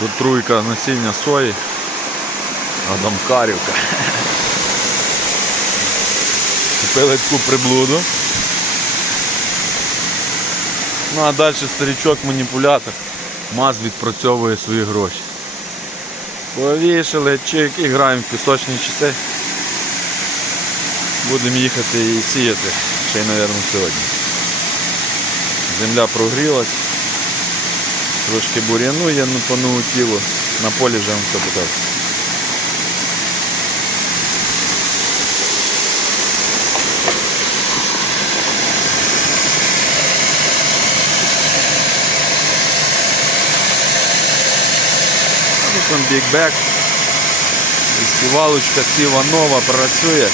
Тут труйка насіння сої. Адамкарівка. Купили таку приблуду. Ну а далі старичок-маніпулятор. МАЗ відпрацьовує свої гроші. Повішали, чик і граємо в пісочні часи. Будемо їхати і сіяти ще й, мабуть, сьогодні. Земля прогрілась. Трошки бур'яну є ну, по тілу. На полі вже вам все покажу. Тут там бікбек. І Сівалочка сіва нова працює.